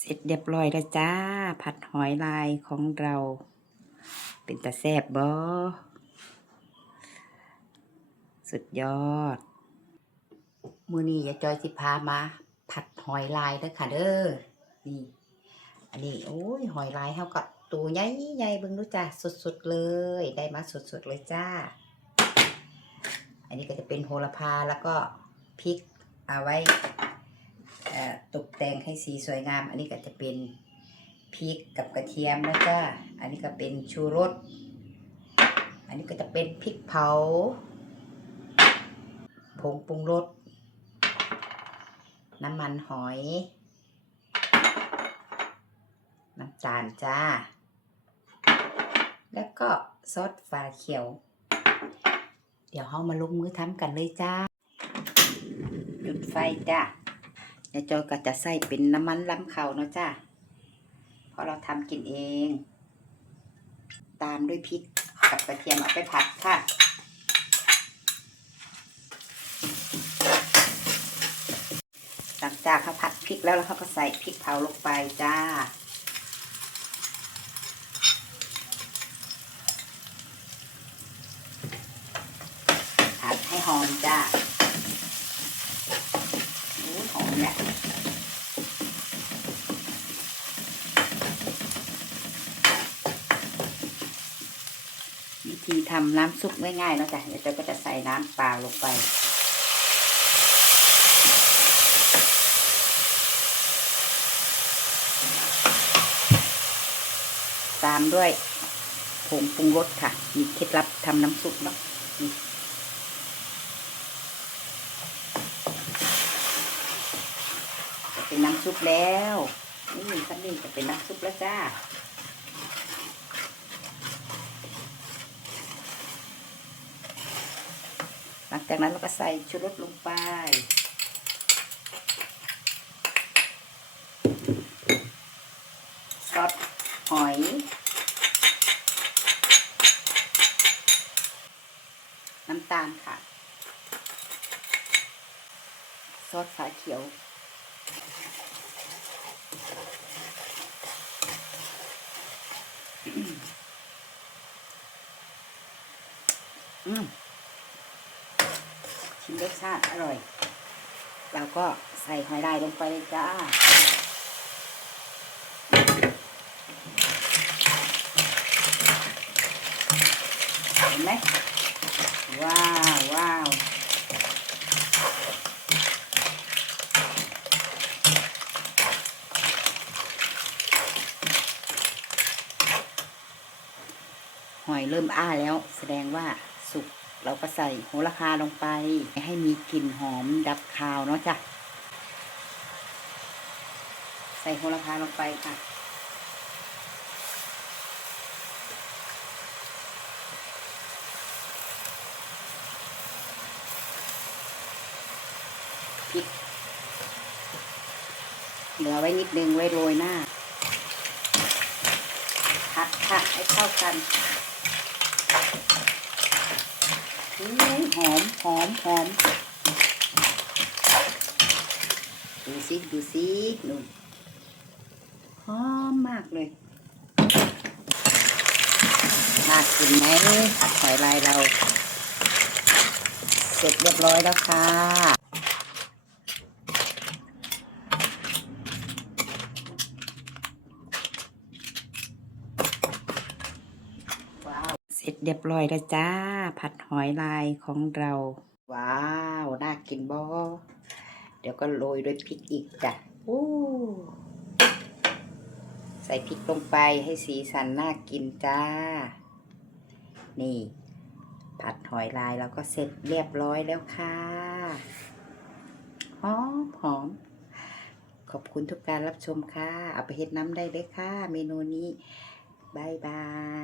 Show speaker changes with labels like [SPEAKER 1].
[SPEAKER 1] เสร็จเรียบร้อยแล้วจ้า ผัดหอยลายของเรา เป็นตาแซบบ่สุดยอด มือนี้ยาจอยสิพามา ผัดหอยลายเด้อค่ะเด้อ นี่ อันนี้โอ้ยหอยลายเฮาก็ตัวใหญ่ใหญ่เบิ่งดูจ้าสุดๆเลย ได้มาสุดๆเลยจ้า อันนี้ก็จะเป็นโหระพาแล้วก็พริกเอาไว้ ตกแต่งให้สีสวยงาม อันนี้ก็จะเป็นพริกกับกระเทียมนะจ้าอันนี้ก็เป็นชูรส อันนี้ก็จะเป็นพริกเผา ผงปรุงรส น้ำมันหอย น้ำตาลจ้า แล้วก็ซอสฟ้าเขียว เดี๋ยวเรามาลงมือทำกันเลยจ้า หยุดไฟจ้า เดี๋ยจอยก็จะใส่เป็นน้ำมันล้ำเขาเนาะจ้าเพราะเราทำกินเอง ตามด้วยพริกกับกระเทียมเอาไปผัดค่ะหลังจากเขาผัดพริกแล้วแล้วเขาก็ใส่พริกเผาลงไปจ้า ผัดให้หอมจ้าโอ้ยหอม เนี่ยวิธีทำน้ำซุปง่ายๆนะจ้ะเดี๋ยวเราก็จะใส่น้ำเปล่าลงไปตามด้วยผงปรุงรสค่ะ มีเคล็ดลับทำน้ำซุปเนาะนี่จะ เป็นน้ำซุปแล้ว นี่สักนิดจะเป็นน้ำซุปแล้วจ้าหลังจากนั้นเราก็ใส่ชูรสลงไป ซอสหอย น้ำตาลค่ะ ซอสฝาเขียว ชิมรสชาติอร่อย เราก็ใส่หอยลายลงไปเลยจ้าเห็นไหมว้าวว้าวหอยเริ่มอ้าแล้ว แสดงว่า เราก็ใส่โหระพาลงไป ให้มีกลิ่นหอมดับคาวเนาะจ้ะ ใส่โหระพาลงไปค่ะ พริก เหลือไว้นิดนึงไว้โรยหน้า ผัดค่ะให้เข้ากันอื้อ หอมหอมหอมดูซิดูซินุ่นหอมมากเลยน่ากินไหมหอยลายเรา เสร็จเรียบร้อยแล้วค่ะ ว้าว เส ร็จเรียบร้อยแล้วจ้า ผัดหอยลายของเรา ว้าว น่ากินบอเดี๋ยวก็โรยด้วยพริกอีกจ้ะโอ้ใส่พริกลงไปให้สีสันน่ากินจ้า นี่ ผัดหอยลายเราก็เสร็จเรียบร้อยแล้วค่ะหอมหอมขอบคุณทุกการรับชมค่ะ เอาไปเฮ็ดน้ำได้เลยค่ะ เมนูนี้บายบาย